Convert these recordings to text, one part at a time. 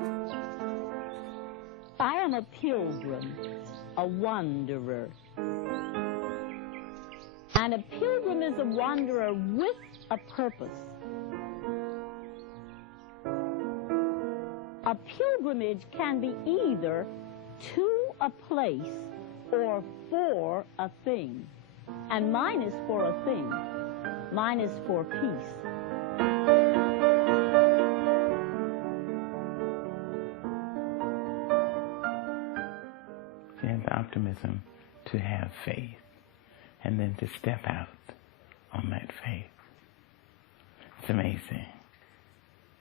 I am a pilgrim, a wanderer. And a pilgrim is a wanderer with a purpose. A pilgrimage can be either to a place or for a thing. And mine is for a thing. Mine is for peace. She has optimism to have faith and then to step out on that faith. It's amazing.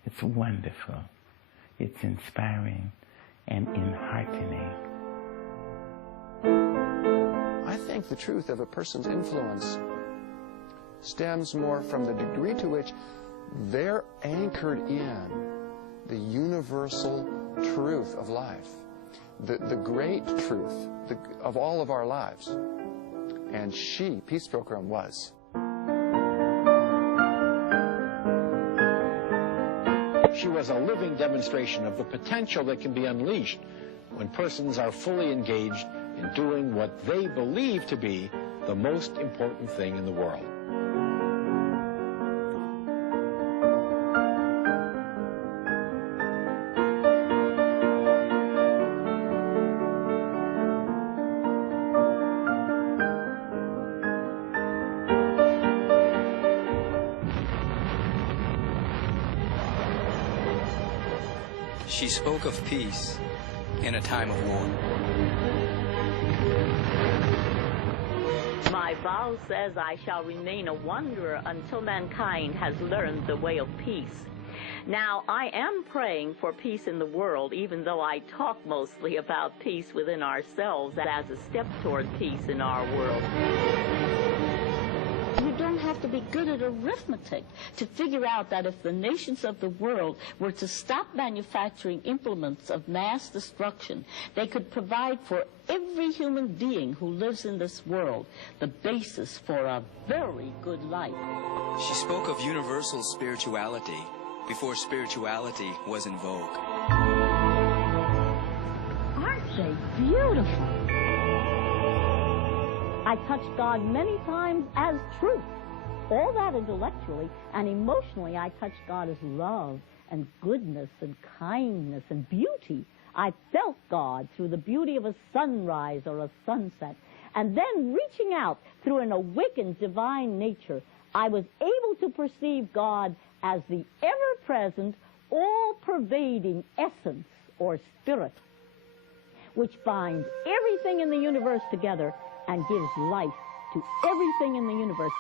It's wonderful. It's inspiring and enheartening. I think the truth of a person's influence stems more from the degree to which they're anchored in the universal truth of life, the great truth of all of our lives. And she, Peace Pilgrim, was. She was a living demonstration of the potential that can be unleashed when persons are fully engaged in doing what they believe to be the most important thing in the world. She spoke of peace in a time of war. My vow says I shall remain a wanderer until mankind has learned the way of peace. Now, I am praying for peace in the world, even though I talk mostly about peace within ourselves as a step toward peace in our world. You don't have to be good at arithmetic to figure out that if the nations of the world were to stop manufacturing implements of mass destruction, they could provide for every human being who lives in this world the basis for a very good life. She spoke of universal spirituality before spirituality was in vogue. Aren't they beautiful? I touched God many times as truth. All that intellectually, and emotionally I touched God as love and goodness and kindness and beauty. I felt God through the beauty of a sunrise or a sunset. And then reaching out through an awakened divine nature, I was able to perceive God as the ever-present, all-pervading essence or spirit, which binds everything in the universe together and gives life to everything in the universe.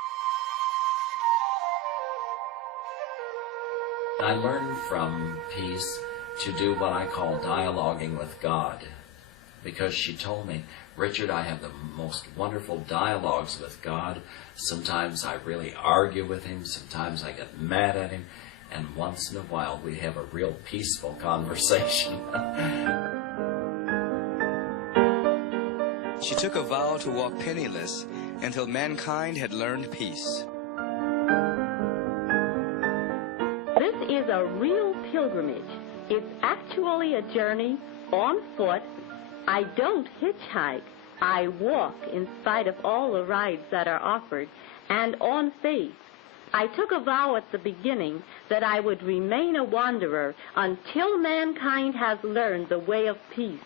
I learned from Peace to do what I call dialoguing with God, because she told me, Richard, I have the most wonderful dialogues with God. Sometimes I really argue with him, sometimes I get mad at him, and once in a while we have a real peaceful conversation. She took a vow to walk penniless until mankind had learned peace. This is a real pilgrimage. It's actually a journey on foot. I don't hitchhike. I walk in spite of all the rides that are offered, and on faith. I took a vow at the beginning that I would remain a wanderer until mankind has learned the way of peace,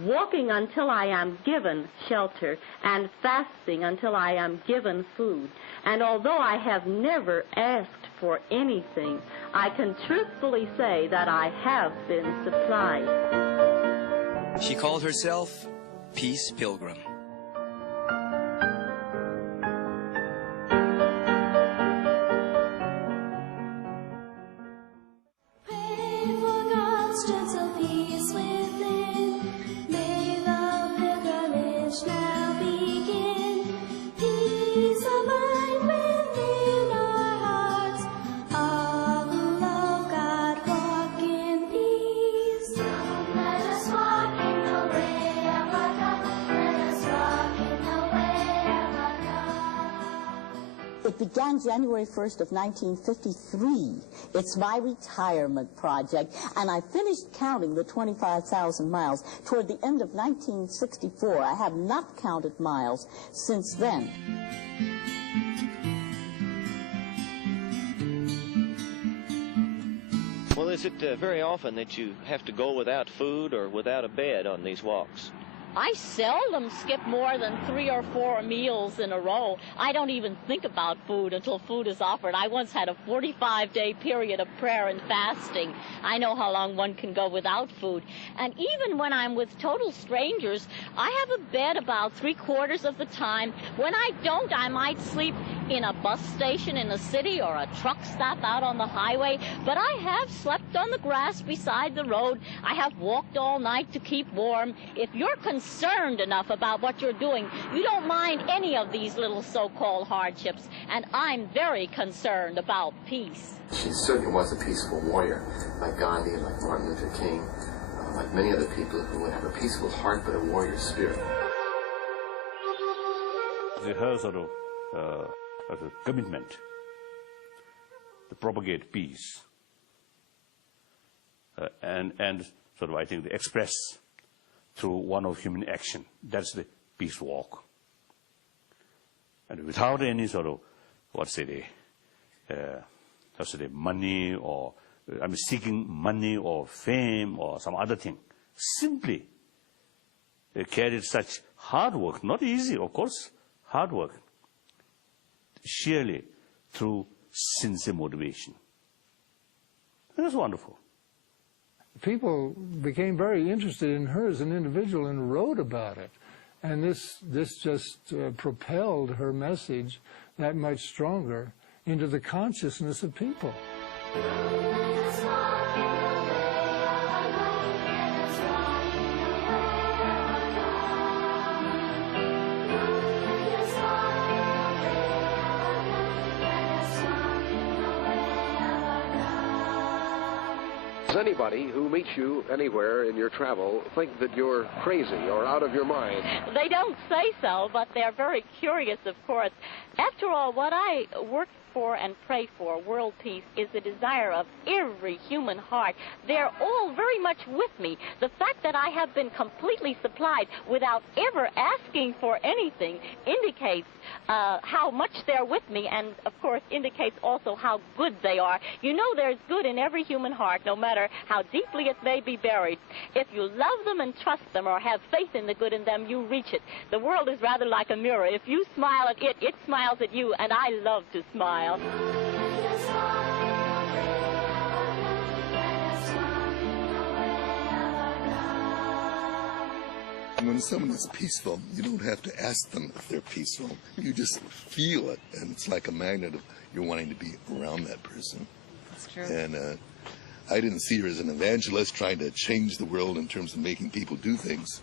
walking until I am given shelter, and fasting until I am given food. And although I have never asked for anything, I can truthfully say that I have been supplied. She called herself Peace Pilgrim. The began January 1st of 1953. It's my retirement project, and I finished counting the 25,000 miles toward the end of 1964. I have not counted miles since then. Well, is it very often that you have to go without food or without a bed on these walks? I seldom skip more than 3 or 4 meals in a row. I don't even think about food until food is offered. I once had a 45-day period of prayer and fasting. I know how long one can go without food. And even when I'm with total strangers, I have a bed about 3/4 of the time. When I don't, I might sleep in a bus station in a city or a truck stop out on the highway. But I have slept on the grass beside the road. I have walked all night to keep warm. If you're concerned enough about what you're doing, you don't mind any of these little so-called hardships, and I'm very concerned about peace. She certainly was a peaceful warrior, like Gandhi and like Martin Luther King, like many other people who would have a peaceful heart but a warrior spirit. Her sort of as a commitment to propagate peace, and sort of, I think, to express through one of human action. That's the peace walk. And without any sort of, money or, seeking money or fame or some other thing. Simply carried such hard work, not easy, of course, hard work, sheerly through sincere motivation. And that's wonderful. People became very interested in her as an individual and wrote about it. And this just propelled her message that much stronger into the consciousness of people. Does anybody who meets you anywhere in your travel think that you're crazy or out of your mind? They don't say so, but they're very curious, of course. After all, what I work for and pray for, world peace, is the desire of every human heart. They're all very much with me. The fact that I have been completely supplied without ever asking for anything indicates how much they're with me, and of course indicates also how good they are. You know, there's good in every human heart, no matter how deeply it may be buried. If you love them and trust them or have faith in the good in them, you reach it. The world is rather like a mirror. If you smile at it, it smiles at you, and I love to smile. When someone is peaceful, you don't have to ask them if they're peaceful. You just feel it, and it's like a magnet of you're wanting to be around that person. That's true. And I didn't see her as an evangelist trying to change the world in terms of making people do things,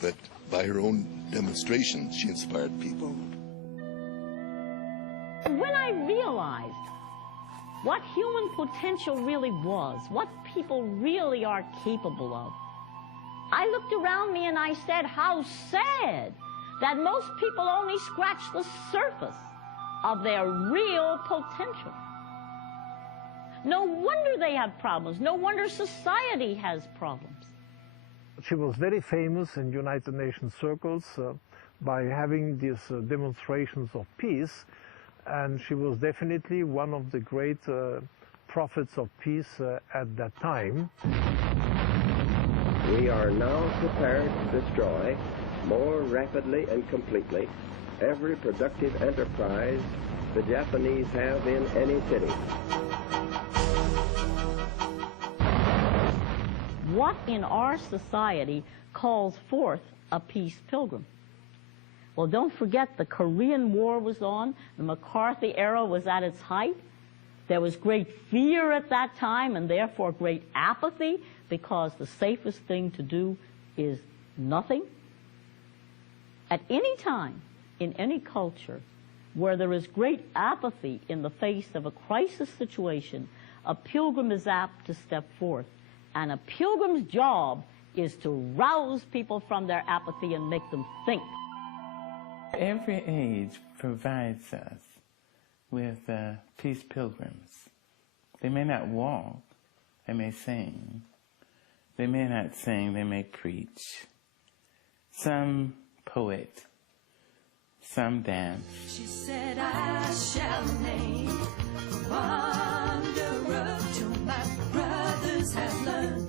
but by her own demonstration, she inspired people. When I realized what human potential really was, what people really are capable of, I looked around me and I said, how sad that most people only scratch the surface of their real potential. No wonder they have problems. No wonder society has problems. She was very famous in United Nations circles by having these demonstrations of peace, and she was definitely one of the great prophets of peace at that time. We are now prepared to destroy more rapidly and completely every productive enterprise the Japanese have in any city. What in our society calls forth a peace pilgrim? Well, don't forget the Korean War was on, the McCarthy era was at its height. There was great fear at that time and therefore great apathy, because the safest thing to do is nothing. At any time, in any culture, where there is great apathy in the face of a crisis situation, a pilgrim is apt to step forth. And a pilgrim's job is to rouse people from their apathy and make them think. Every age provides us with peace pilgrims. They may not walk, they may sing. They may not sing, they may preach. Some poet, some dance. She said, I shall remain wanderer till my brothers have learned,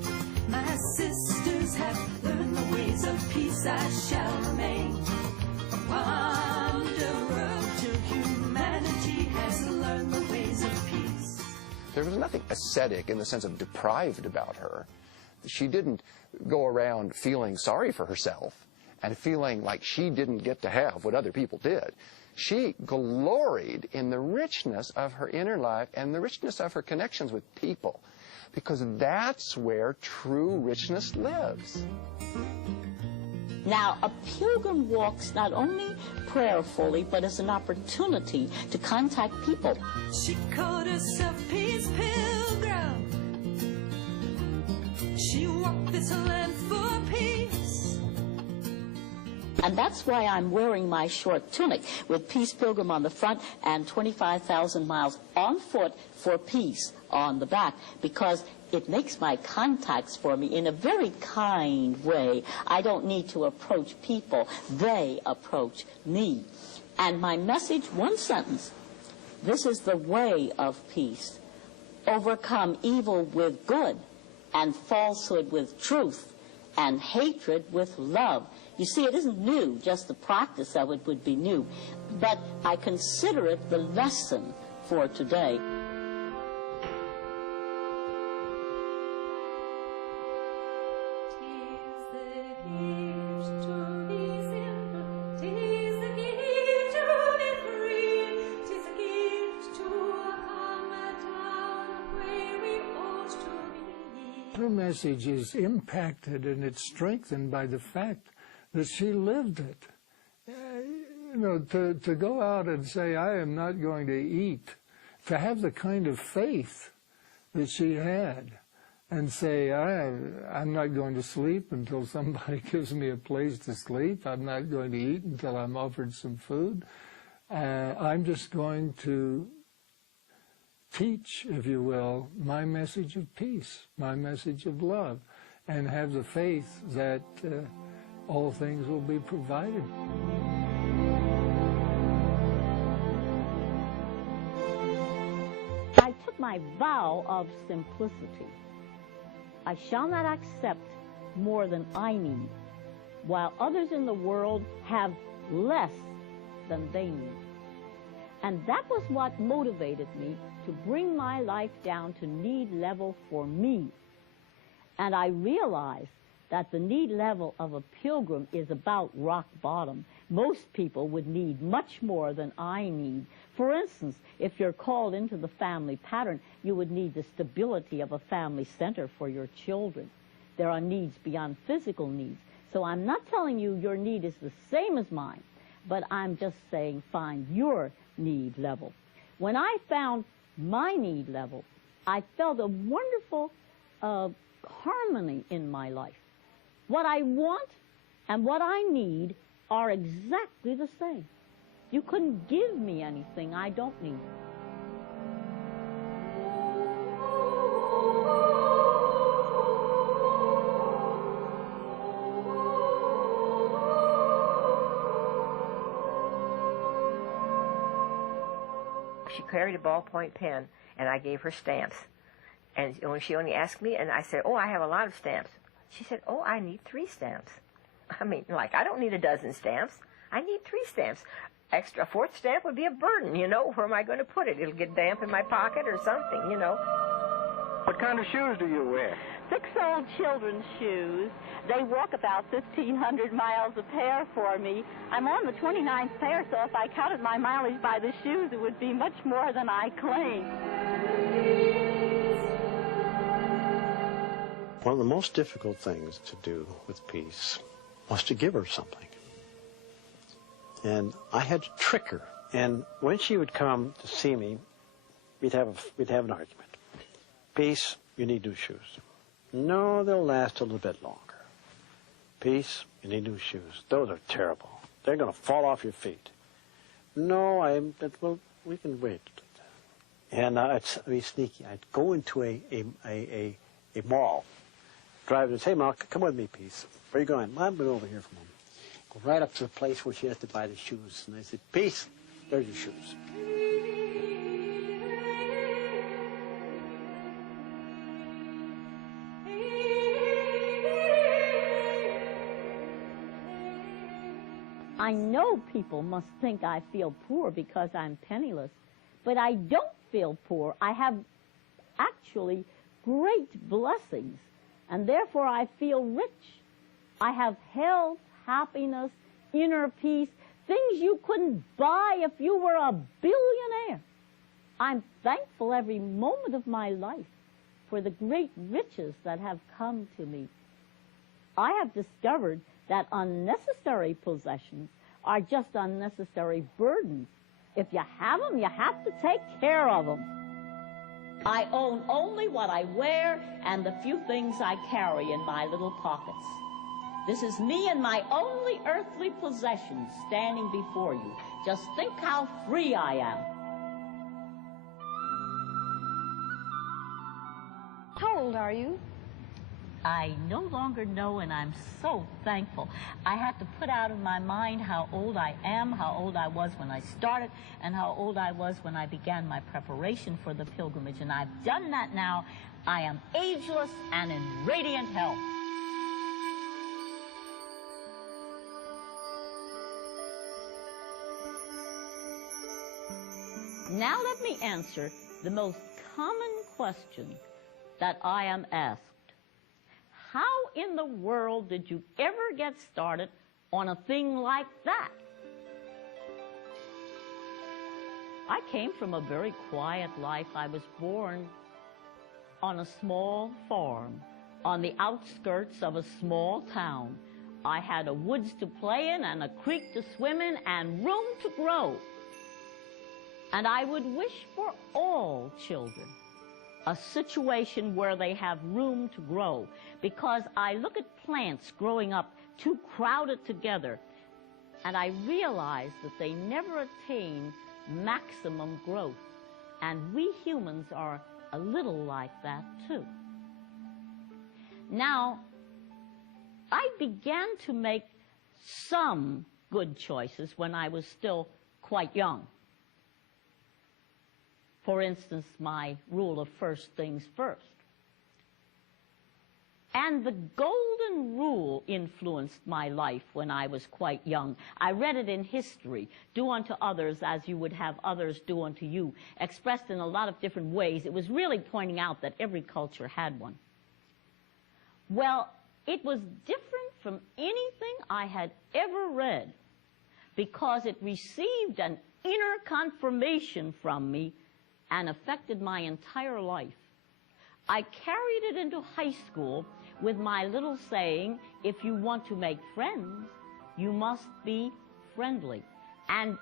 my sisters have learned the ways of peace. I shall remain wanderer till humanity has learned the ways of peace. There was nothing ascetic in the sense of deprived about her. She didn't go around feeling sorry for herself and feeling like she didn't get to have what other people did. She gloried in the richness of her inner life and the richness of her connections with people, because that's where true richness lives. Now, a pilgrim walks not only prayerfully, but as an opportunity to contact people. She called herself Peace Pilgrim. She walked this land for peace. And that's why I'm wearing my short tunic with Peace Pilgrim on the front and 25,000 miles on foot for peace on the back, because it makes my contacts for me in a very kind way. I don't need to approach people. They approach me. And my message, one sentence: this is the way of peace. Overcome evil with good, and falsehood with truth, and hatred with love. You see, it isn't new, just the practice of it would be new. But I consider it the lesson for today. Her message is impacted and it's strengthened by the fact that she lived it. You know, to go out and say, I am not going to eat, to have the kind of faith that she had, and say, I'm not going to sleep until somebody gives me a place to sleep. I'm not going to eat until I'm offered some food. I'm just going to teach, if you will, my message of peace, my message of love, and have the faith that all things will be provided. I took my vow of simplicity. I shall not accept more than I need, while others in the world have less than they need. And that was what motivated me to bring my life down to need level for me. And I realized that the need level of a pilgrim is about rock bottom. Most people would need much more than I need. For instance, if you're called into the family pattern, you would need the stability of a family center for your children. There are needs beyond physical needs. So I'm not telling you your need is the same as mine, but I'm just saying find your need level. When I found my need level, I felt a wonderful harmony in my life. What I want and what I need are exactly the same. You couldn't give me anything I don't need. She carried a ballpoint pen, and I gave her stamps. And when she only asked me, and I said, oh, I have a lot of stamps. She said, oh, I need 3 stamps. I mean, like, I don't need a dozen stamps. I need 3 stamps. Extra, a 4th stamp would be a burden, you know. Where am I going to put it? It'll get damp in my pocket or something, you know. What kind of shoes do you wear? 6-old children's shoes. They walk about 1,500 miles a pair for me. I'm on the 29th pair, so if I counted my mileage by the shoes, it would be much more than I claim. One of the most difficult things to do with peace was to give her something. And I had to trick her. And when she would come to see me, we'd have an argument. Peace, you need new shoes. No, they'll last a little bit longer. Peace, you need new shoes. Those are terrible. They're going to fall off your feet. No, well, we can wait And I'd be sneaky. I'd go into a mall, drive and say, hey, Mom, come with me, Peace. Where are you going? Well, I'm going over here for a moment. Go right up to the place where she has to buy the shoes. And I said, Peace, there's your shoes. I know people must think I feel poor because I'm penniless, but I don't feel poor. I have actually great blessings, and therefore I feel rich. I have health, happiness, inner peace, things you couldn't buy if you were a billionaire. I'm thankful every moment of my life for the great riches that have come to me. I have discovered that unnecessary possessions are just unnecessary burdens. If you have them, you have to take care of them. I own only what I wear and the few things I carry in my little pockets. This is me and my only earthly possessions standing before you. Just think how free I am. How old are you? I no longer know, and I'm so thankful. I had to put out of my mind how old I am, how old I was when I started, and how old I was when I began my preparation for the pilgrimage. And I've done that now. I am ageless and in radiant health. Now let me answer the most common question that I am asked. How in the world did you ever get started on a thing like that? I came from a very quiet life. I was born on a small farm on the outskirts of a small town. I had a woods to play in and a creek to swim in and room to grow. And I would wish for all children a situation where they have room to grow, because I look at plants growing up too crowded together, and I realize that they never attain maximum growth. And we humans are a little like that too. Now, I began to make some good choices when I was still quite young. For instance, my rule of first things first. And the golden rule influenced my life when I was quite young. I read it in history. Do unto others as you would have others do unto you, expressed in a lot of different ways. It was really pointing out that every culture had one. Well, it was different from anything I had ever read because it received an inner confirmation from me and affected my entire life. I carried it into high school with my little saying, if you want to make friends, you must be friendly. And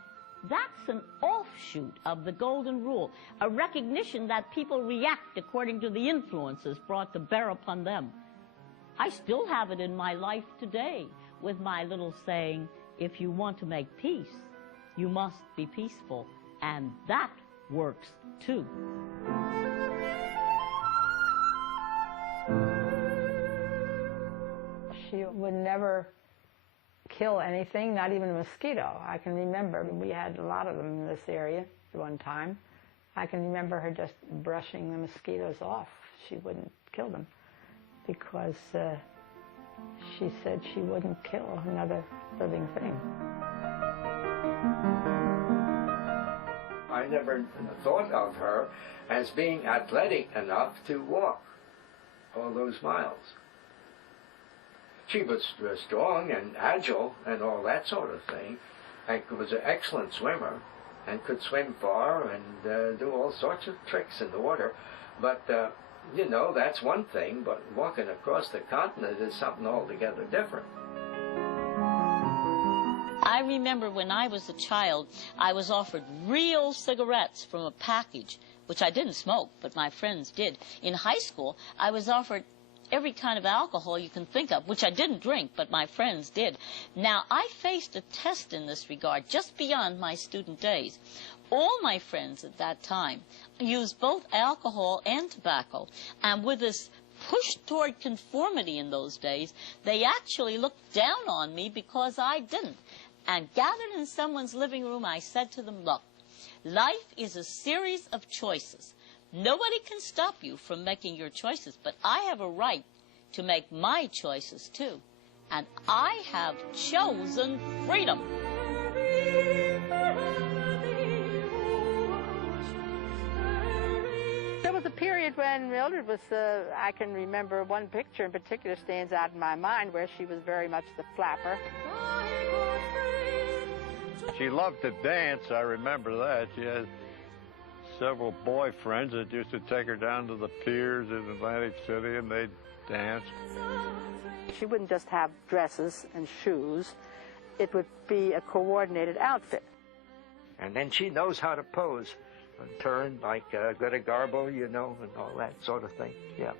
that's an offshoot of the golden rule, a recognition that people react according to the influences brought to bear upon them. I still have it in my life today with my little saying, if you want to make peace, you must be peaceful. And that works too. She would never kill anything, not even a mosquito. I can remember, we had a lot of them in this area at one time. I can remember her just brushing the mosquitoes off. She wouldn't kill them because she said she wouldn't kill another living thing. I never thought of her as being athletic enough to walk all those miles. She was strong and agile and all that sort of thing, and was an excellent swimmer and could swim far and do all sorts of tricks in the water. But, you know, that's one thing, but walking across the continent is something altogether different. I remember when I was a child, I was offered real cigarettes from a package, which I didn't smoke, but my friends did. In high school, I was offered every kind of alcohol you can think of, which I didn't drink, but my friends did. Now, I faced a test in this regard just beyond my student days. all my friends at that time used both alcohol and tobacco. And with this push toward conformity in those days, they actually looked down on me because I didn't. And gathered in someone's living room, I said to them, look, life is a series of choices. Nobody can stop you from making your choices, but I have a right to make my choices too. And I have chosen freedom. There was a period when Mildred was, I can remember one picture in particular stands out in my mind where she was very much the flapper. She loved to dance, I remember that. She had several boyfriends that used to take her down to the piers in Atlantic City and they'd dance. She wouldn't just have dresses and shoes. It would be a coordinated outfit. And then she knows how to pose and turn like Greta Garbo, you know, and all that sort of thing. Yeah.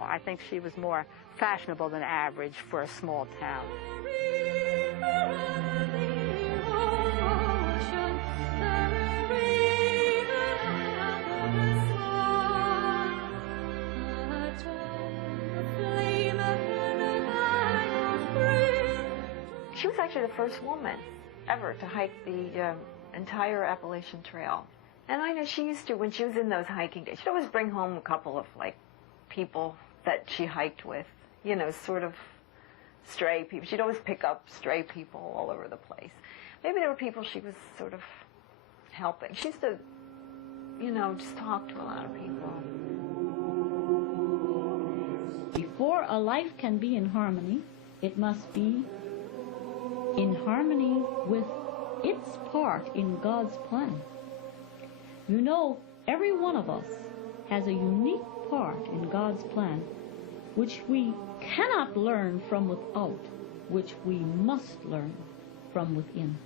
I think she was more fashionable than average for a small town. She was actually the first woman ever to hike the entire Appalachian Trail. And I know she used to, when she was in those hiking days, she'd always bring home a couple of, like, people that she hiked with, you know, sort of stray people. She'd always pick up stray people all over the place. Maybe there were people she was sort of helping. She used to, you know, just talk to a lot of people. Before a life can be in harmony, it must be in harmony with its part in God's plan. You know, every one of us has a unique part in God's plan which we cannot learn from without, which we must learn from within.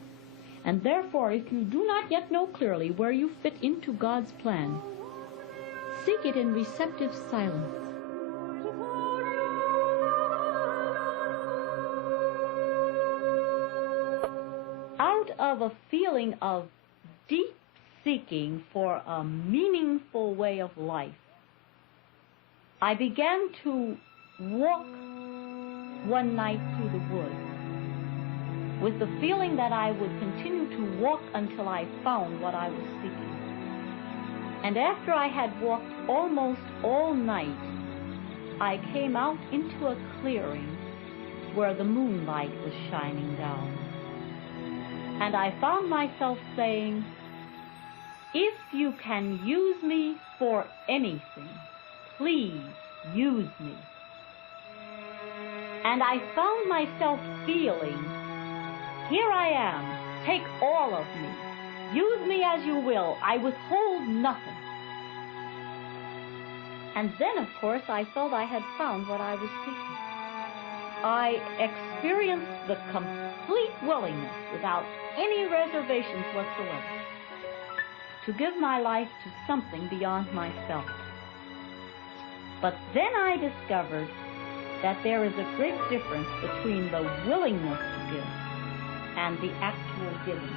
And therefore, if you do not yet know clearly where you fit into God's plan, seek it in receptive silence. Out of a feeling of deep seeking for a meaningful way of life, I began to walk one night through the woods with the feeling that I would continue to walk until I found what I was seeking. And after I had walked almost all night, I came out into a clearing where the moonlight was shining down. And I found myself saying, if you can use me for anything, please use me. And I found myself feeling, here I am, take all of me. Use me as you will. I withhold nothing. And then, of course, I felt I had found what I was seeking. I experienced the complete willingness, without any reservations whatsoever, to give my life to something beyond myself. But then I discovered that there is a great difference between the willingness to give and the actual giving.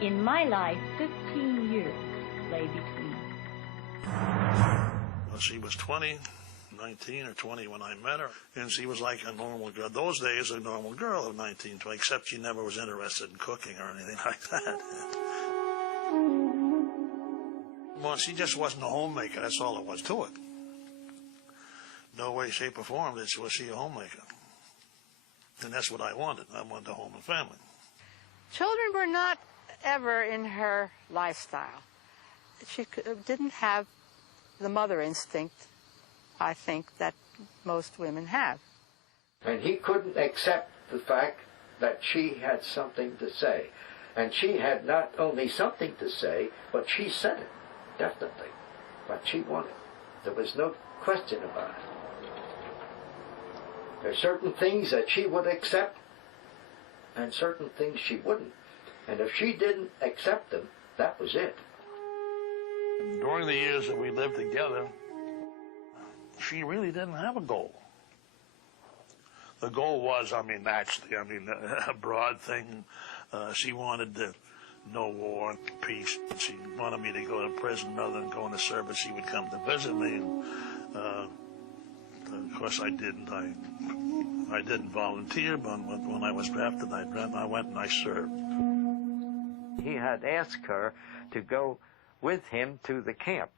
In my life, 15 years lay between. Well, she was 19 or 20 when I met her, and she was like a normal girl. Those days, a normal girl of 19, 20, except she never was interested in cooking or anything like that. Well, she just wasn't a homemaker. That's all there was to it. No way, shape, or form was she a homemaker. And that's what I wanted. I wanted a home and family. Children were not ever in her lifestyle. She didn't have the mother instinct, I think, that most women have. And he couldn't accept the fact that she had something to say. And she had not only something to say, but she said it, definitely. What she wanted. There was no question about it. There are certain things that she would accept, and certain things she wouldn't. And if she didn't accept them, that was it. During the years that we lived together, she really didn't have a goal. The goal was, naturally, a broad thing. She wanted to no war, peace. She wanted me to go to prison rather than go into service. She would come to visit me, and of course I didn't. I didn't volunteer, but when I was drafted, I went and I served. He had asked her to go with him to the camp.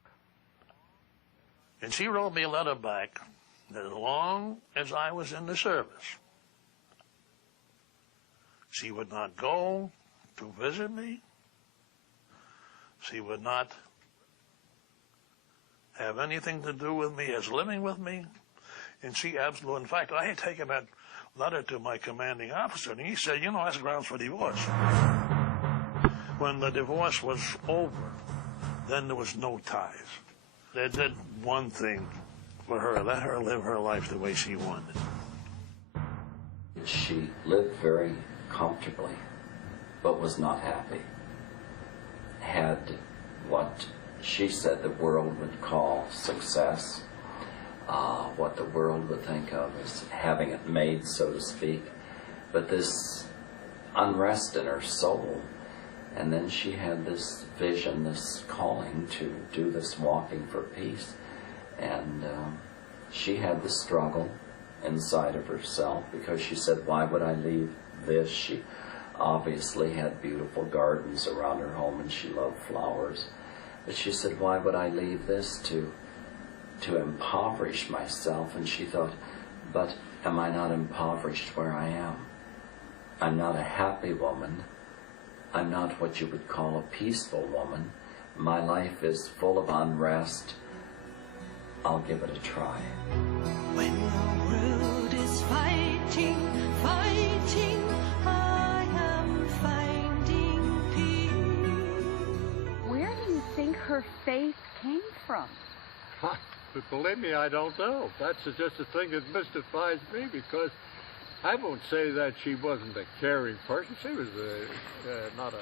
And she wrote me a letter back that as long as I was in the service, she would not go to visit me. She would not have anything to do with me as living with me. And she absolutely, in fact, I had taken that letter to my commanding officer, and he said, you know, that's grounds for divorce. When the divorce was over, then there was no ties. They did one thing for her, let her live her life the way she wanted. She lived very comfortably, but was not happy. Had what she said the world would call success, what the world would think of as having it made, so to speak, but this unrest in her soul. And then she had this vision, this calling to do this walking for peace. And she had the struggle inside of herself, because she said, why would I leave this? She obviously had beautiful gardens around her home and she loved flowers. But she said, why would I leave this to impoverish myself? And she thought, but am I not impoverished where I am? I'm not a happy woman. I'm not what you would call a peaceful woman. My life is full of unrest. I'll give it a try. When the world is fighting, fighting, I am finding peace. Where do you think her faith came from? But believe me, I don't know. That's just a thing that mystifies me, because I won't say that she wasn't a caring person. She was not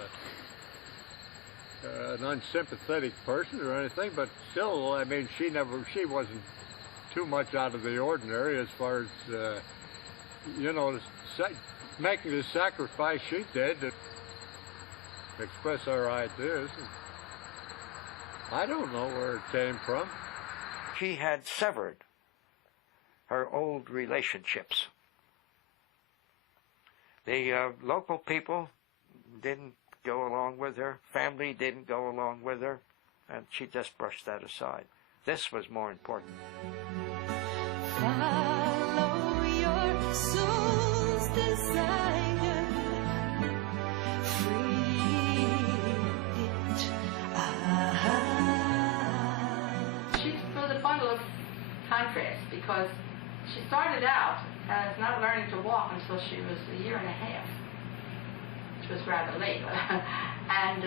an unsympathetic person or anything, but still, I mean, she wasn't too much out of the ordinary as far as, you know, making the sacrifice she did to express our ideas. I don't know where it came from. She had severed her old relationships. The local people didn't go along with her. Family didn't go along with her. And she just brushed that aside. This was more important. Follow your soul's desire. Free it. She was a bundle of contrast, because she started out as not learning to walk until she was a year and a half, which was rather late. And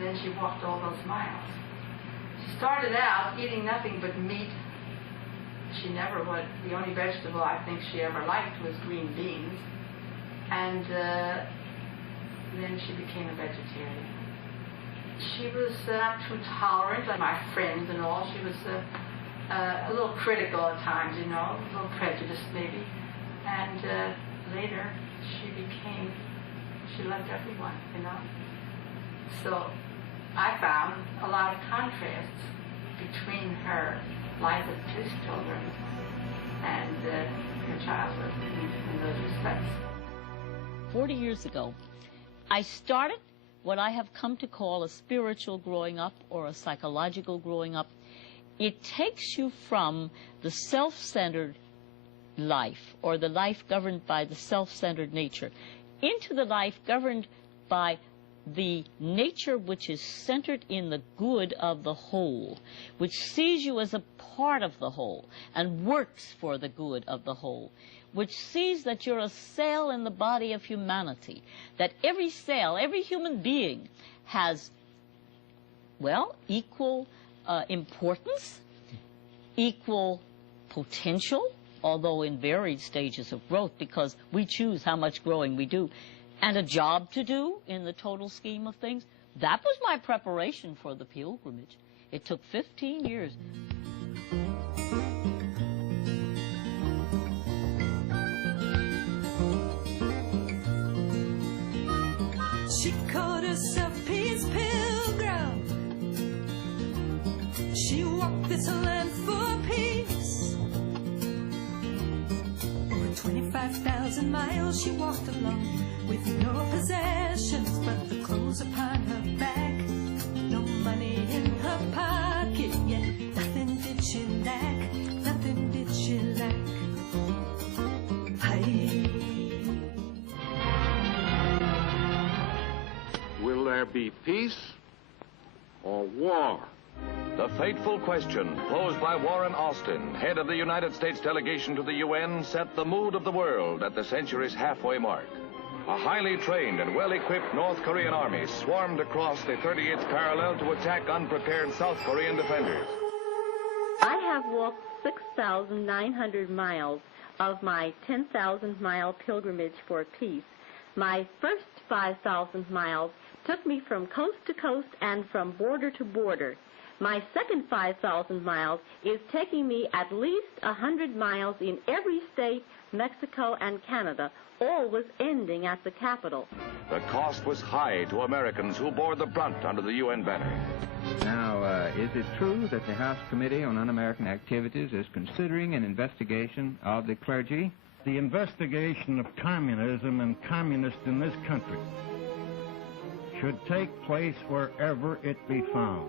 then she walked all those miles. She started out eating nothing but meat. She never would. The only vegetable I think she ever liked was green beans. And then she became a vegetarian. She was not too tolerant of my friends and all. She was a little critical at times, you know, a little prejudiced maybe. And later she loved everyone, you know. So I found a lot of contrasts between her life with two children and her childhood in those respects. 40 years ago, I started what I have come to call a spiritual growing up or a psychological growing up. It takes you from the self-centered life, or the life governed by the self-centered nature, into the life governed by the nature which is centered in the good of the whole, which sees you as a part of the whole and works for the good of the whole, which sees that you're a cell in the body of humanity, that every cell, every human being has, well, equal importance, equal potential, although in varied stages of growth, because we choose how much growing we do, and a job to do in the total scheme of things. That was my preparation for the pilgrimage. It took 15 years. She called herself it's a land for peace. Over 25,000 miles she walked along, with no possessions but the clothes upon her back. No money in her pocket, yet nothing did she lack, nothing did she lack. Will there be peace or war? The fateful question posed by Warren Austin, head of the United States delegation to the UN, set the mood of the world at the century's halfway mark. A highly trained and well-equipped North Korean army swarmed across the 38th parallel to attack unprepared South Korean defenders. I have walked 6,900 miles of my 10,000-mile pilgrimage for peace. My first 5,000 miles took me from coast to coast and from border to border. My second 5,000 miles is taking me at least 100 miles in every state, Mexico, and Canada, always ending at the capital. The cost was high to Americans who bore the brunt under the UN banner. Now, is it true that the House Committee on Un-American Activities is considering an investigation of the clergy? The investigation of communism and communists in this country should take place wherever it be found.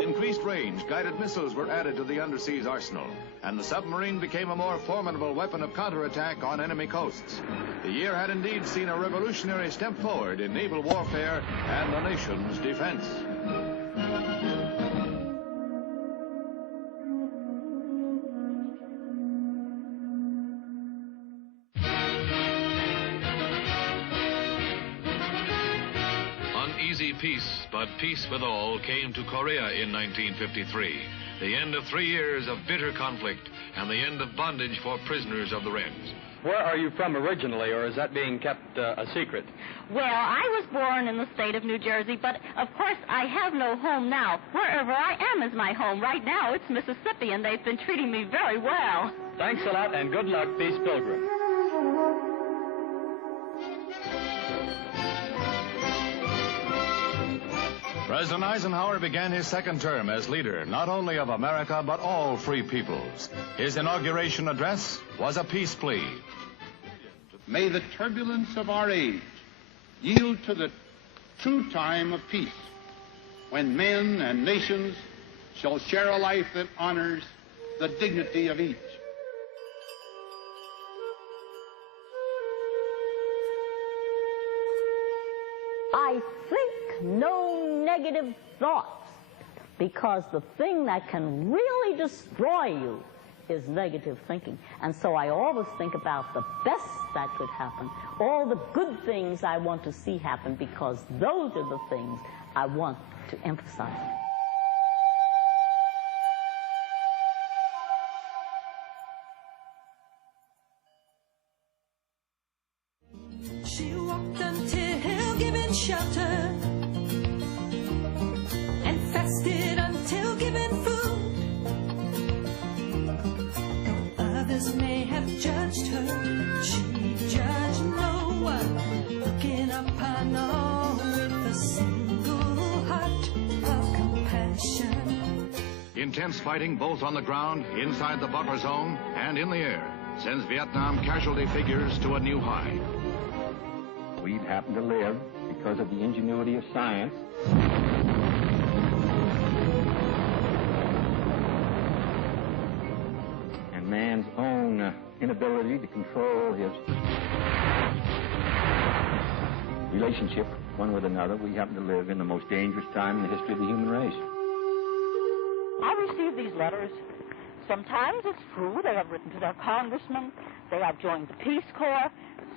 Increased range guided missiles were added to the underseas arsenal, and the submarine became a more formidable weapon of counterattack on enemy coasts. The year had indeed seen a revolutionary step forward in naval warfare and the nation's defense. Uneasy peace, but peace with all, came to Korea in 1953. The end of 3 years of bitter conflict and the end of bondage for prisoners of the Reds. Where are you from originally, or is that being kept a secret? Well, I was born in the state of New Jersey, but of course I have no home now. Wherever I am is my home. Right now it's Mississippi, and they've been treating me very well. Thanks a lot, and good luck, Peace Pilgrim. President Eisenhower began his second term as leader, not only of America, but all free peoples. His inauguration address was a peace plea. May the turbulence of our age yield to the true time of peace, when men and nations shall share a life that honors the dignity of each. I think no negative thoughts, because the thing that can really destroy you is negative thinking. And so I always think about the best that could happen, all the good things I want to see happen, because those are the things I want to emphasize. She walked until given shelter, and fasted until given food. Though others may have judged her, she judged no one, looking upon all with a single heart of compassion. Intense fighting both on the ground, inside the buffer zone, and in the air sends Vietnam casualty figures to a new high. We've happened to live because of the ingenuity of science. And man's own inability to control his relationship one with another. We happen to live in the most dangerous time in the history of the human race. I receive these letters. Sometimes it's true they have written to their congressman. They have joined the Peace Corps.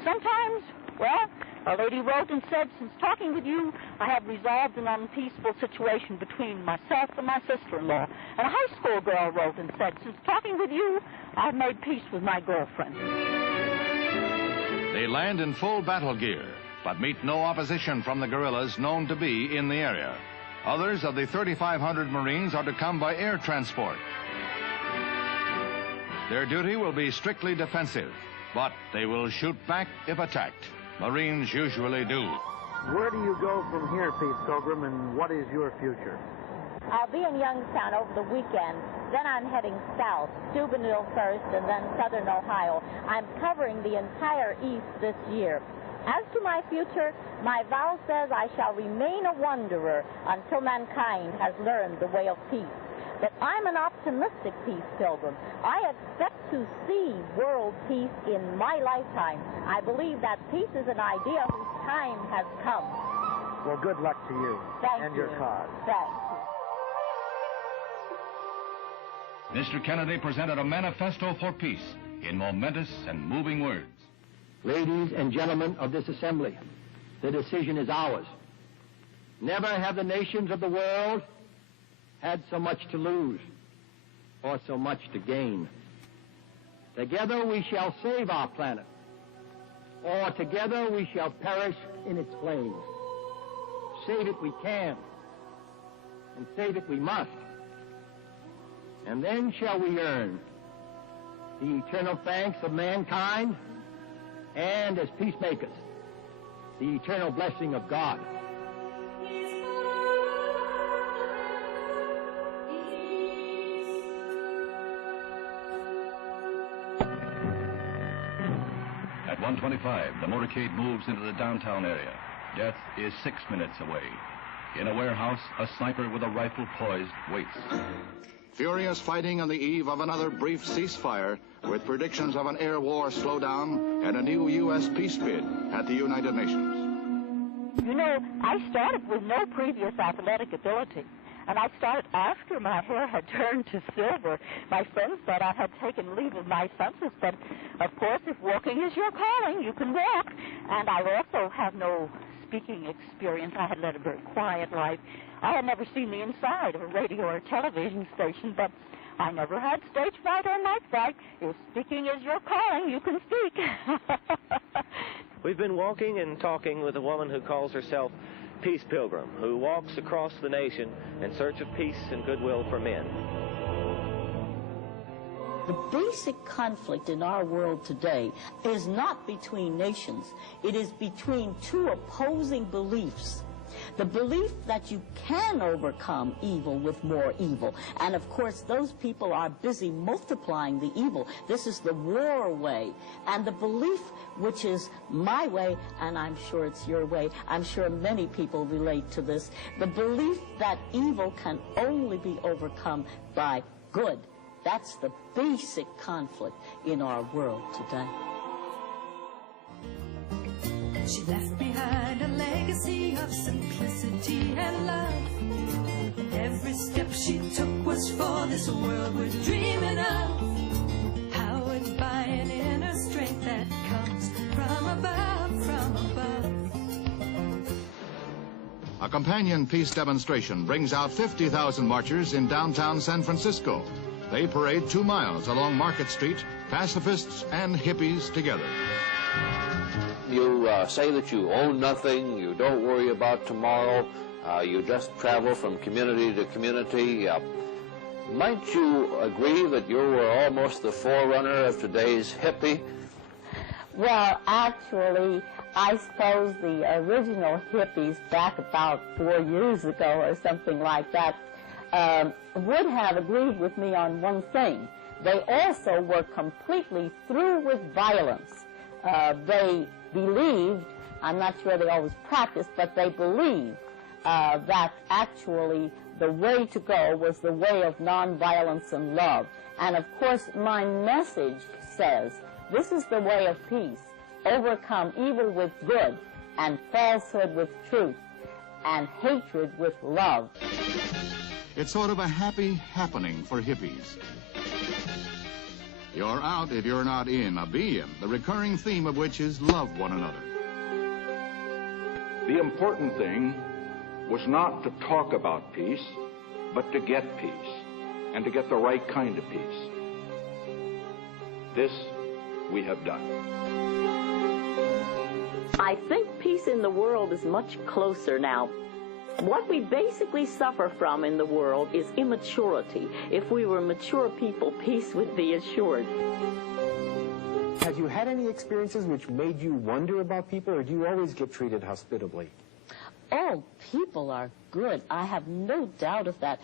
Sometimes, well, a lady wrote and said, since talking with you, I have resolved an unpeaceful situation between myself and my sister-in-law. And a high school girl wrote and said, since talking with you, I've made peace with my girlfriend. They land in full battle gear, but meet no opposition from the guerrillas known to be in the area. Others of the 3,500 Marines are to come by air transport. Their duty will be strictly defensive, but they will shoot back if attacked. Marines usually do. Where do you go from here, Pete Pilgrim, and what is your future? I'll be in Youngstown over the weekend. Then I'm heading south, Steubenville first, and then southern Ohio. I'm covering the entire East this year. As to my future, my vow says I shall remain a wanderer until mankind has learned the way of peace. But I'm an optimistic peace pilgrim. I expect to see world peace in my lifetime. I believe that peace is an idea whose time has come. Well, good luck to you and your cause. Thanks. Mr. Kennedy presented a manifesto for peace in momentous and moving words. Ladies and gentlemen of this assembly, the decision is ours. Never have the nations of the world had so much to lose or so much to gain. Together we shall save our planet, or together we shall perish in its flames. Save it we can, and save it we must. And then shall we earn the eternal thanks of mankind, and as peacemakers, the eternal blessing of God. At 1:25, the motorcade moves into the downtown area. Death is 6 minutes away. In a warehouse, a sniper with a rifle poised waits. Furious fighting on the eve of another brief ceasefire, with predictions of an air war slowdown and a new U.S. peace bid at the United Nations. You know, I started with no previous athletic ability, and I started after my hair had turned to silver. My friends thought I had taken leave of my senses, but of course, if walking is your calling, you can walk. And I also have no speaking experience. I had led a very quiet life. I had never seen the inside of a radio or television station, but I never had stage fright or night fright. If speaking is your calling, you can speak. We've been walking and talking with a woman who calls herself Peace Pilgrim, who walks across the nation in search of peace and goodwill for men. The basic conflict in our world today is not between nations. It is between two opposing beliefs. The belief that you can overcome evil with more evil. And of course, those people are busy multiplying the evil. This is the war way. And the belief, which is my way, and I'm sure it's your way, I'm sure many people relate to this, the belief that evil can only be overcome by good. That's the basic conflict in our world today. She left behind a legacy of simplicity and love. Every step she took was for this world we're dreaming of. Powered by an inner strength that comes from above, from above. A companion peace demonstration brings out 50,000 marchers in downtown San Francisco. They parade 2 miles along Market Street, pacifists and hippies together. You say that you own nothing, you don't worry about tomorrow, you just travel from community to community. Might you agree that you were almost the forerunner of today's hippie? Well, actually, I suppose the original hippies back about 4 years ago or something like that would have agreed with me on one thing. They also were completely through with violence. They believed, I'm not sure they always practiced, but they believed that actually the way to go was the way of nonviolence and love. And of course, my message says, this is the way of peace. Overcome evil with good, and falsehood with truth, and hatred with love. It's sort of a happy happening for hippies. You're out if you're not in, a be in, the recurring theme of which is love one another. The important thing was not to talk about peace, but to get peace, and to get the right kind of peace. This we have done. I think peace in the world is much closer now. What we basically suffer from in the world is immaturity. If we were mature people, peace would be assured. Have you had any experiences which made you wonder about people, or do you always get treated hospitably? Oh, people are good. I have no doubt of that.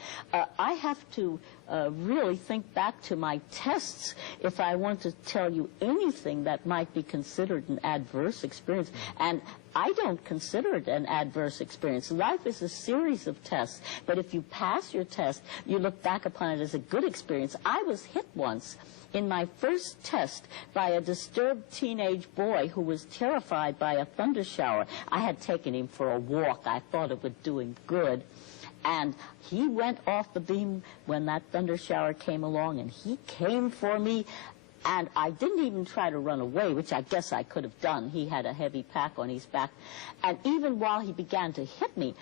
I have to really think back to my tests if I want to tell you anything that might be considered an adverse experience. And I don't consider it an adverse experience. Life is a series of tests. But if you pass your test, you look back upon it as a good experience. I was hit once in my first test by a disturbed teenage boy who was terrified by a thunder shower. I had taken him for a walk. I thought it would do him good. And he went off the beam when that thunder shower came along, and he came for me. And I didn't even try to run away, which I guess I could have done. He had a heavy pack on his back. And even while he began to hit me,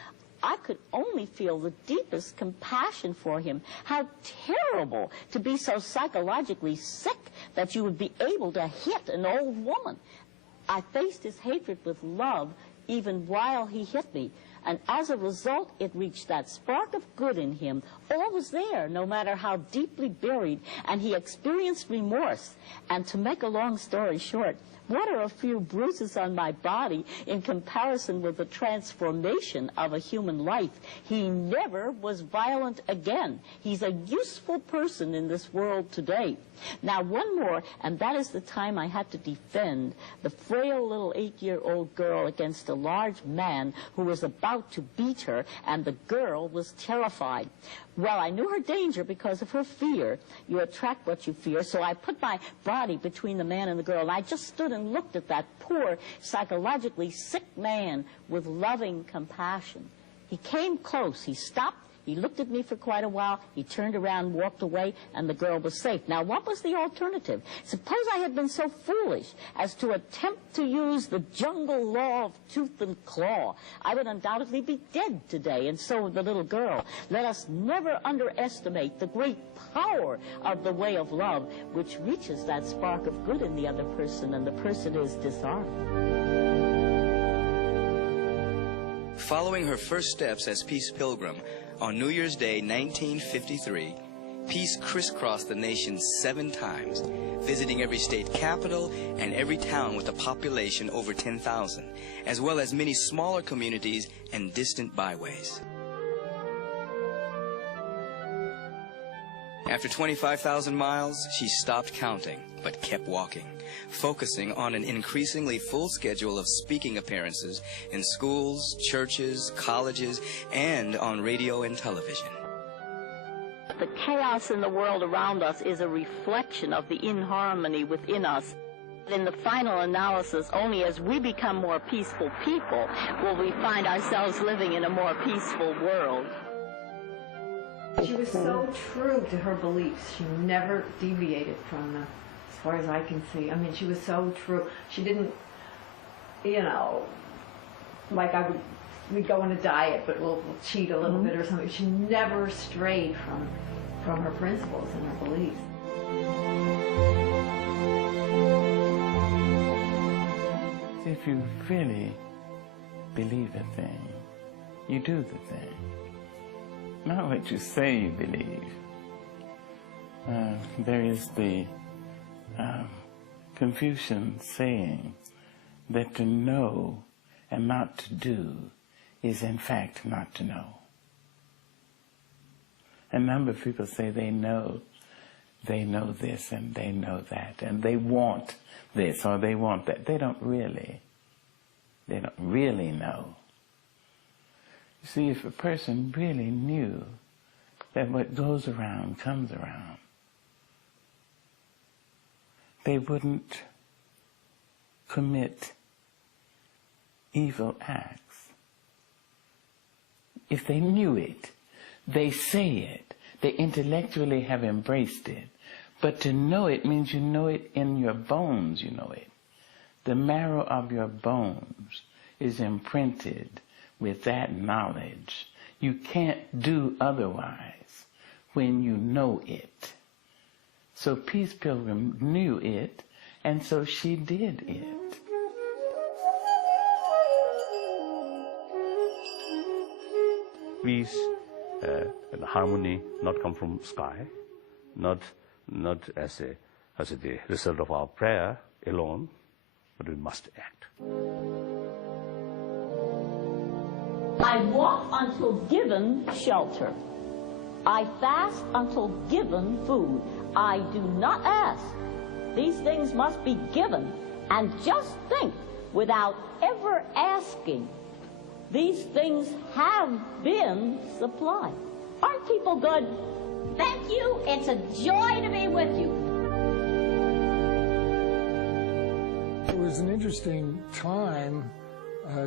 I could only feel the deepest compassion for him. How terrible to be so psychologically sick that you would be able to hit an old woman. I faced his hatred with love even while he hit me. And as a result, it reached that spark of good in him. All was there, no matter how deeply buried, and he experienced remorse. And to make a long story short, what are a few bruises on my body in comparison with the transformation of a human life? He never was violent again. He's a useful person in this world today. Now, one more, and that is the time I had to defend the frail little 8-year-old girl against a large man who was about to beat her, and the girl was terrified. Well, I knew her danger because of her fear. You attract what you fear, so I put my body between the man and the girl, and I just stood and looked at that poor, psychologically sick man with loving compassion. He came close. He stopped. He looked at me for quite a while. He turned around, walked away, and the girl was safe. Now, what was the alternative? Suppose I had been so foolish as to attempt to use the jungle law of tooth and claw. I would undoubtedly be dead today, and so would the little girl. Let us never underestimate the great power of the way of love, which reaches that spark of good in the other person, and the person is disarmed. Following her first steps as Peace Pilgrim, on New Year's Day 1953, Peace crisscrossed the nation 7 times, visiting every state capital and every town with a population over 10,000, as well as many smaller communities and distant byways. After 25,000 miles, she stopped counting, but kept walking, focusing on an increasingly full schedule of speaking appearances in schools, churches, colleges, and on radio and television. The chaos in the world around us is a reflection of the inharmony within us. In the final analysis, only as we become more peaceful people will we find ourselves living in a more peaceful world. She was so true to her beliefs. She never deviated from them, as far as I can see. I mean, she was so true. She didn't, you know, like we'd go on a diet, but we'll cheat a little bit or something. She never strayed from her principles and her beliefs. If you really believe a thing, you do the thing. Not what you say you believe. There is the Confucian saying that to know and not to do is in fact not to know. A number of people say they know this and they know that and they want this or they want that. They don't really know. You see, if a person really knew that what goes around comes around, they wouldn't commit evil acts. If they knew it, they say it, they intellectually have embraced it. But to know it means you know it in your bones, you know it. The marrow of your bones is imprinted with that knowledge. You can't do otherwise when you know it. So Peace Pilgrim knew it, and so she did it. Peace and harmony not come from sky, not as the result of our prayer alone, but we must act. I walk until given shelter. I fast until given food. I do not ask. These things must be given. And just think, without ever asking, these things have been supplied. Aren't people good? Thank you. It's a joy to be with you. It was an interesting time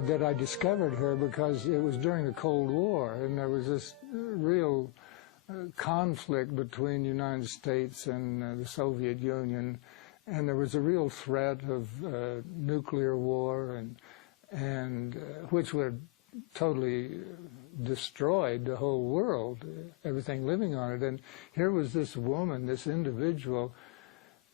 that I discovered her, because it was during the Cold War, and there was this real conflict between the United States and the Soviet Union, and there was a real threat of nuclear war, and which would totally destroyed the whole world, everything living on it. And here was this woman, this individual,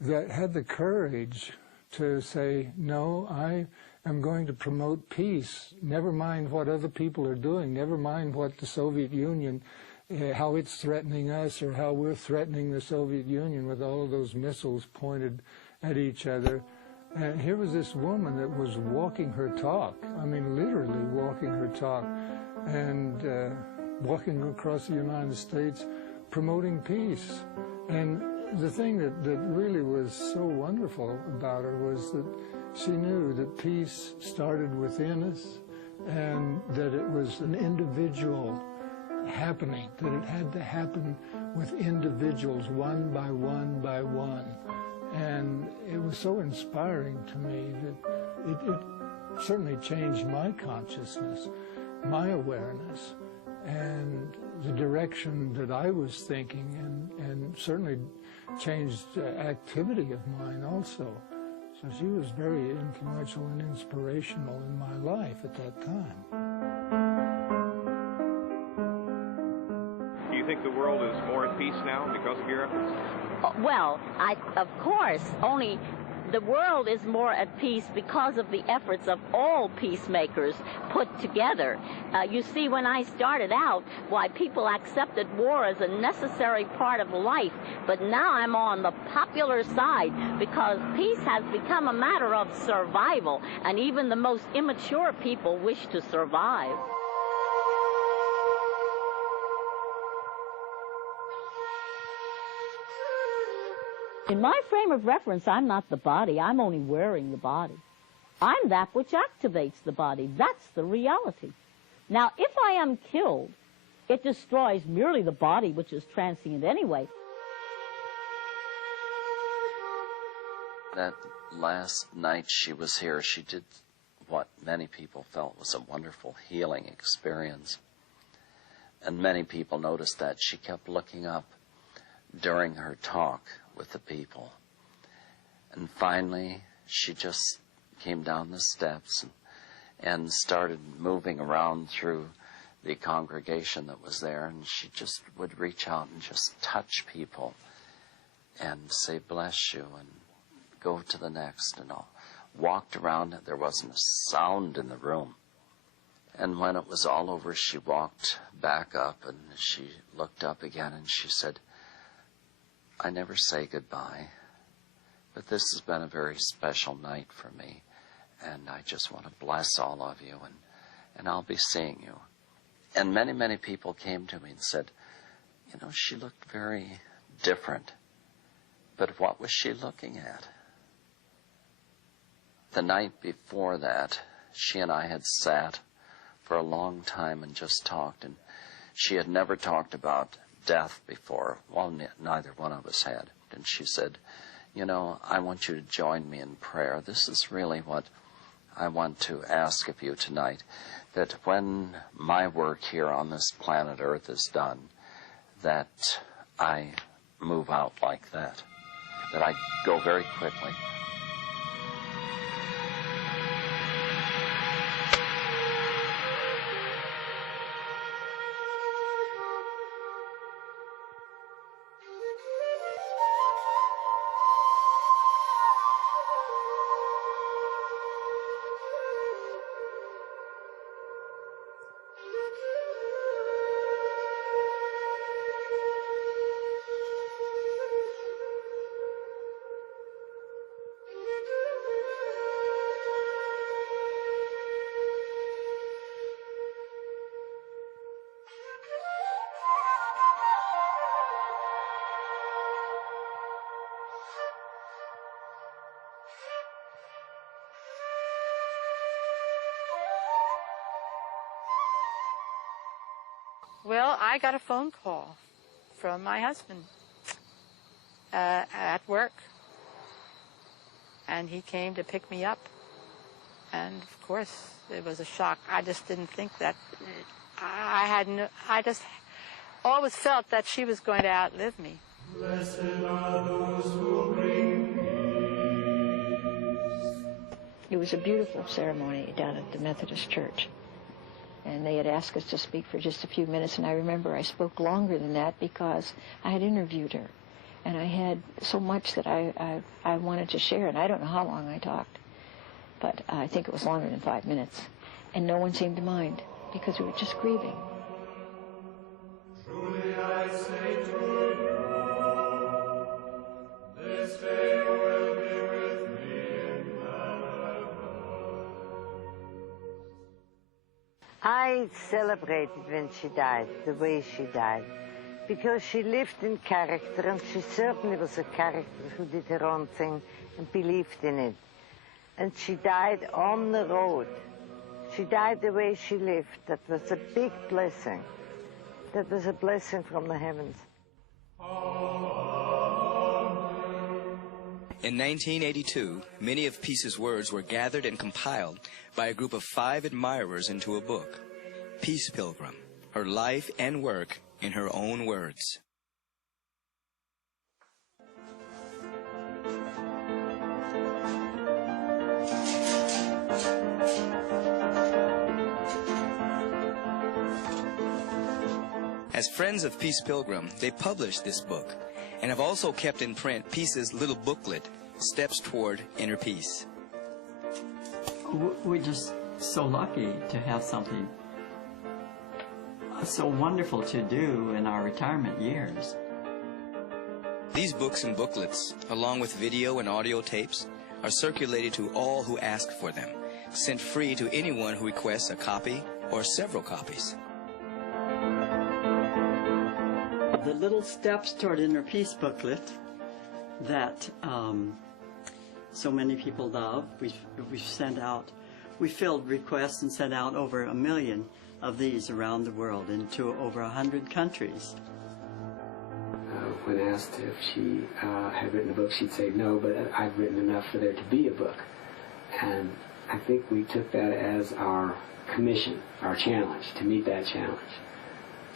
that had the courage to say, no, I am going to promote peace. Never mind what other people are doing. Never mind what the Soviet Union, how it's threatening us, or how we're threatening the Soviet Union with all of those missiles pointed at each other. And here was this woman that was walking her talk. I mean, literally walking her talk, and walking across the United States promoting peace. And the thing that really was so wonderful about her was that she knew that peace started within us, and that it was an individual happening, that it had to happen with individuals, one by one by one. And it was so inspiring to me that it certainly changed my consciousness, my awareness, and the direction that I was thinking, and certainly changed activity of mine also. So she was very influential and inspirational in my life at that time. Do you think the world is more at peace now because of your efforts? Well, of course, only the world is more at peace because of the efforts of all peacemakers put together. You see, when I started out, why, people accepted war as a necessary part of life, but now I'm on the popular side because peace has become a matter of survival, and even the most immature people wish to survive. In my frame of reference, I'm not the body. I'm only wearing the body. I'm that which activates the body. That's the reality. Now, if I am killed, it destroys merely the body, which is transient anyway. That last night she was here, she did what many people felt was a wonderful healing experience. And many people noticed that she kept looking up during her talk with the people. And finally, she just came down the steps and started moving around through the congregation that was there, and she just would reach out and just touch people and say, bless you, and go to the next, and all. Walked around, and there wasn't a sound in the room. And when it was all over, she walked back up, and she looked up again, and she said, I never say goodbye, but this has been a very special night for me, and I just want to bless all of you, and I'll be seeing you. And many, many people came to me and said, you know, she looked very different, but what was she looking at? The night before that, she and I had sat for a long time and just talked, and she had never talked about death before. Well, neither one of us had. And she said, you know, I want you to join me in prayer. This is really what I want to ask of you tonight, that when my work here on this planet Earth is done, that I move out like that I go very quickly. Well, I got a phone call from my husband at work, and he came to pick me up. And of course, it was a shock. I just didn't think that. I just always felt that she was going to outlive me. Blessed are those who bring peace. It was a beautiful ceremony down at the Methodist Church. And they had asked us to speak for just a few minutes, and I remember I spoke longer than that because I had interviewed her. And I had so much that I wanted to share, and I don't know how long I talked. But I think it was longer than 5 minutes. And no one seemed to mind, because we were just grieving. Truly I say to you, this day will be with me in paradise. I celebrated when she died, the way she died, because she lived in character, and she certainly was a character who did her own thing and believed in it. And she died on the road. She died the way she lived. That was a big blessing. That was a blessing from the heavens. In 1982, many of Peace's words were gathered and compiled by a group of 5 admirers into a book, Peace Pilgrim, Her Life and Work in Her Own Words. As friends of Peace Pilgrim, they published this book and have also kept in print Peace's little booklet, Steps Toward Inner Peace. We're just so lucky to have something so wonderful to do in our retirement years. These books and booklets, along with video and audio tapes, are circulated to all who ask for them, sent free to anyone who requests a copy or several copies. The little Steps Toward Inner Peace booklet that so many people love. We've sent out, we filled requests and sent out over 1 million of these around the world into over 100 countries. When asked if she had written a book, she'd say no, but I've written enough for there to be a book. And I think we took that as our commission, our challenge, to meet that challenge,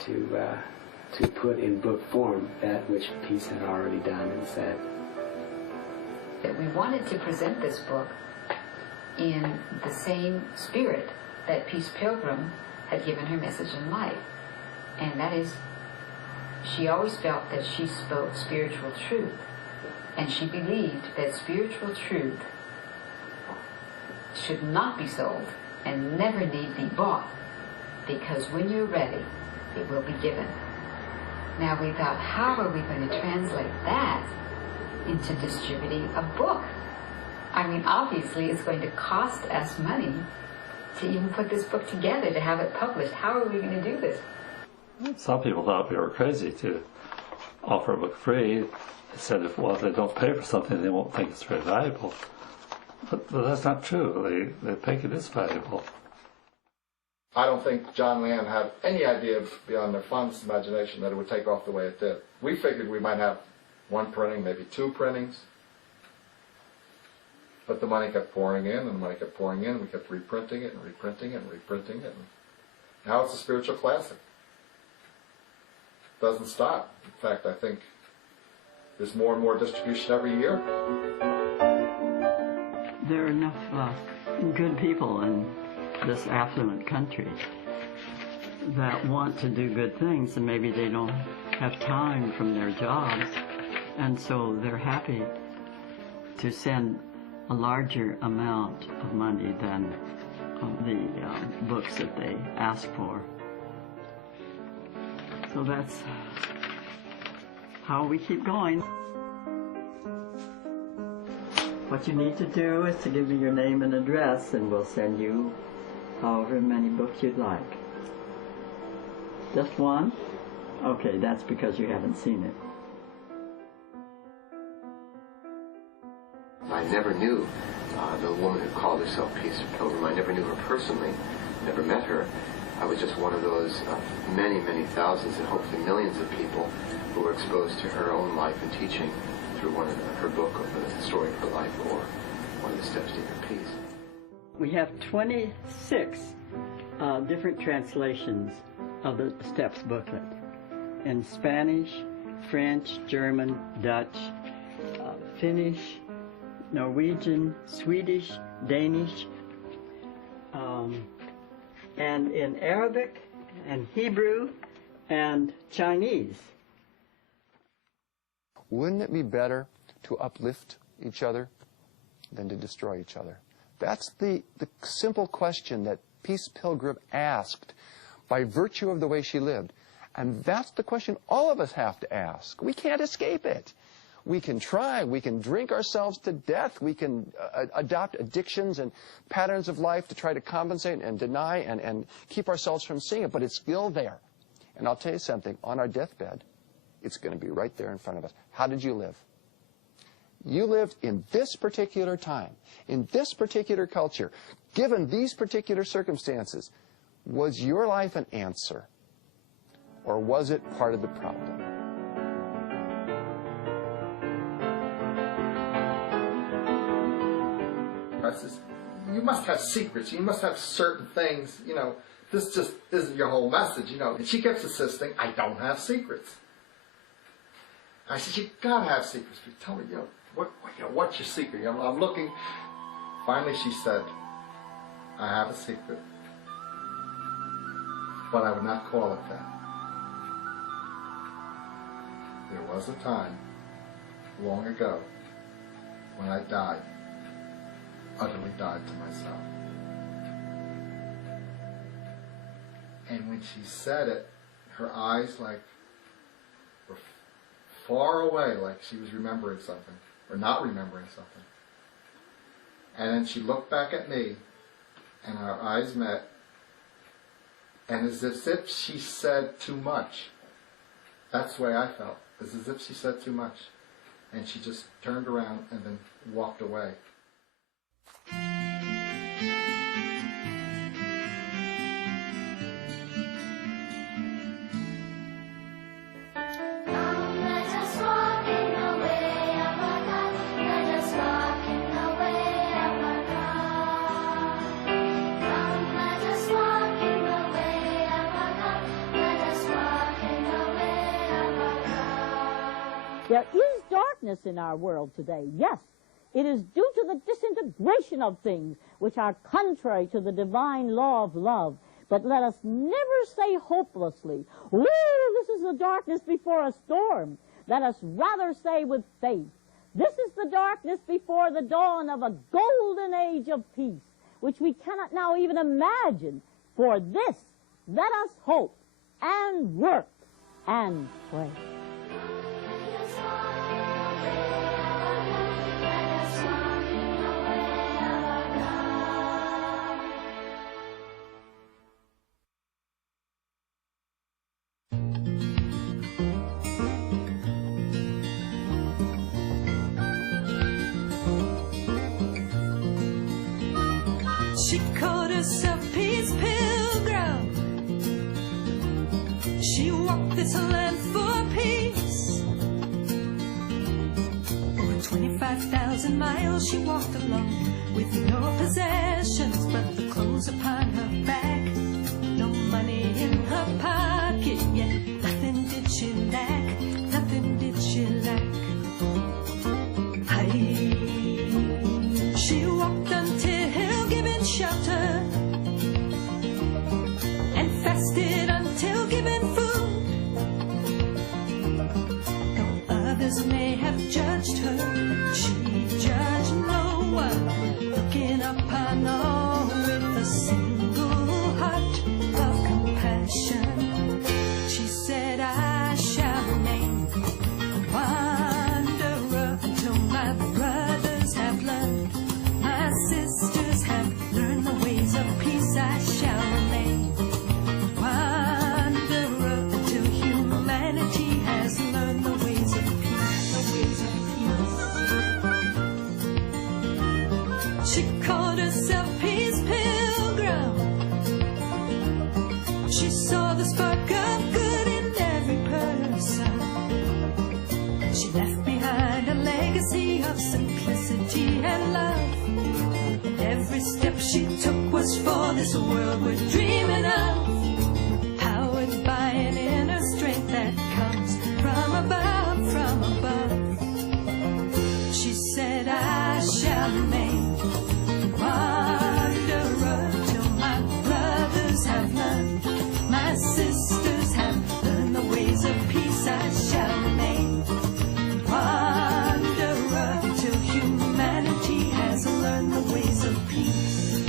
to put in book form that which Peace had already done and said. That we wanted to present this book in the same spirit that Peace Pilgrim had given her message in life. And that is, she always felt that she spoke spiritual truth. And she believed that spiritual truth should not be sold and never need be bought, because when you're ready, it will be given. Now we thought, how are we going to translate that into distributing a book? I mean, obviously it's going to cost us money to even put this book together, to have it published. How are we going to do this? Some people thought we were crazy to offer a book free. They said, if they don't pay for something, they won't think it's very valuable. But that's not true. They think it is valuable. I don't think John Leanne had any idea beyond their fondest imagination that it would take off the way it did. We figured we might have 1 printing, maybe 2 printings. But the money kept pouring in, and the money kept pouring in. We kept reprinting it and reprinting it and reprinting it. And now it's a spiritual classic. It doesn't stop. In fact, I think there's more and more distribution every year. There are enough good people in this affluent country that want to do good things, and maybe they don't have time from their jobs, and so they're happy to send a larger amount of money than the books that they ask for. So that's how we keep going. What you need to do is to give me your name and address, and we'll send you however many books you'd like. Just one? Okay, that's because you haven't seen it. I never knew the woman who called herself Peace Pilgrim. I never knew her personally, never met her. I was just one of those many, many thousands and hopefully millions of people who were exposed to her own life and teaching through one of her book of the story of her life, or one of the steps to inner peace. We have 26 different translations of the Steps booklet in Spanish, French, German, Dutch, Finnish, Norwegian, Swedish, Danish, and in Arabic and Hebrew and Chinese. Wouldn't it be better to uplift each other than to destroy each other? That's the simple question that Peace Pilgrim asked by virtue of the way she lived. And that's the question all of us have to ask. We can't escape it. We can try. We can drink ourselves to death. We can adopt addictions and patterns of life to try to compensate and deny and keep ourselves from seeing it. But it's still there. And I'll tell you something. On our deathbed, it's going to be right there in front of us. How did you live? You lived in this particular time, in this particular culture, given these particular circumstances. Was your life an answer? Or was it part of the problem? You must have secrets. You must have certain things. You know, this just isn't your whole message. You know, and she kept insisting, "I don't have secrets." I said, "You gotta have secrets." But tell me, what's your secret? I'm looking. Finally, she said, "I have a secret, but I would not call it that. There was a time, long ago, when I died, utterly died to myself." And when she said it, her eyes were far away, like she was remembering something, or not remembering something. And then she looked back at me, and our eyes met, and as if she said too much. That's the way I felt. It's as if she said too much. And she just turned around and then walked away. There is darkness in our world today, yes. It is due to the disintegration of things which are contrary to the divine law of love. But let us never say hopelessly, "Ooh, this is the darkness before a storm." Let us rather say with faith, "This is the darkness before the dawn of a golden age of peace, which we cannot now even imagine. For this, let us hope and work and pray." She called herself Peace Pilgrim. She walked this land for peace. Over 25,000 miles she walked along, with no possessions but the clothes upon her back. No money in her pocket, yet nothing did she lack, nothing did she lack. She walked until given shelter, and fasted until given food. Though others may have judged her, she judged no one, looking upon all with a single heart of compassion. She said, "I shall remain a wanderer until my brothers have learned, my sisters have learned the ways of peace. I shall remain a wanderer until humanity has learned the ways of peace, the ways of peace." She left behind a legacy of simplicity and love. And every step she took was for this world we're dreaming of. Powered by an inner strength that comes from above, from above. She said, I shall remain wanderer till my brothers have learned, my sisters have learned the ways of peace. I shall remain wanderer till humanity has learned the ways of peace.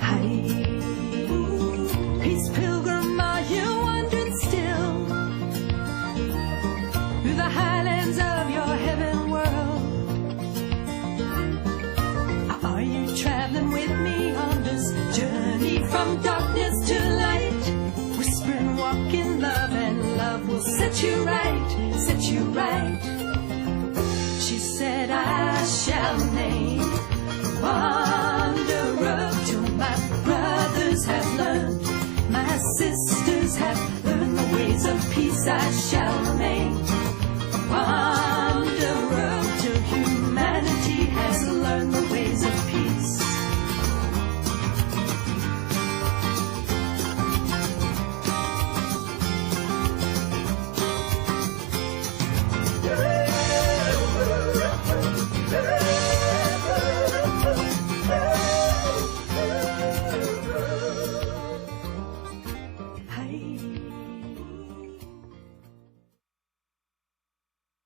Hi, Peace Pilgrim, are you wandering still through the highlands of your heaven world? Are you traveling with me on this journey from darkness to light? Whispering, walk in love, and love will set you right, set you right. She said, I shall remain wanderer till my brothers have learned, my sisters have learned the ways of peace. I shall